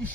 ইস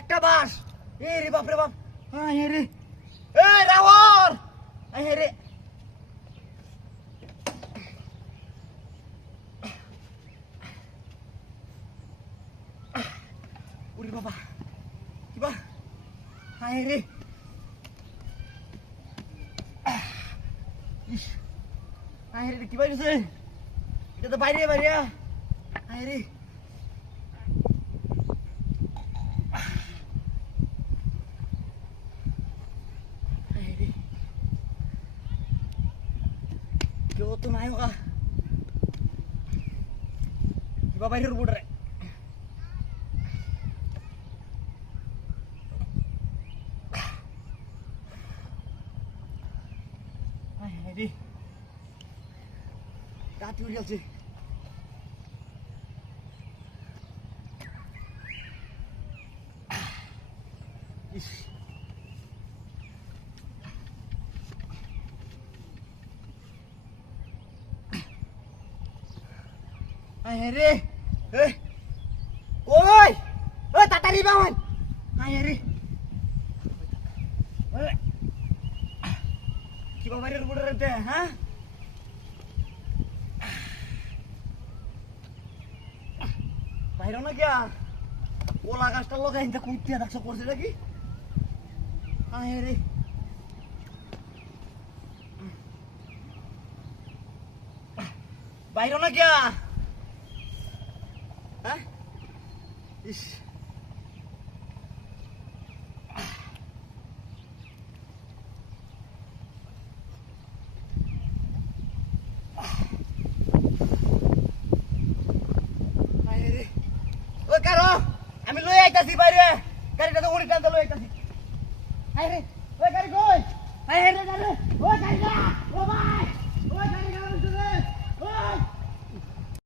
একটা বাস এ রে বাপ রে বাপ আয় রে এ রাওয়ার আয় রে ওরে বাবা কি বা আয় রে ইস আয় রে কি বাইরেছে এটা তো বাইরে বাইরে আয় রে কেউ তো নাই হোক কিবা বাইরের বুড়ে রাত উড়ে গেছে রে ওই ওই তাড়াতাড়ি বাবান রে কি বাইরের বুড়ে রে হ্যাঁ বাইরে না গিয়া ওলা গাছটা লগাই কুইটিয়া দেখছো করছে নাকি রে বাইরে না গিয়া হ্যাঁ ইস আমি লই আইতাছি বাইরে গাড়িটা তো উড়ি টানতে লই আইতাছি আয় রে ওই গাড়ি কই আয় রে গাড়ি ও গাড়ি না ও মা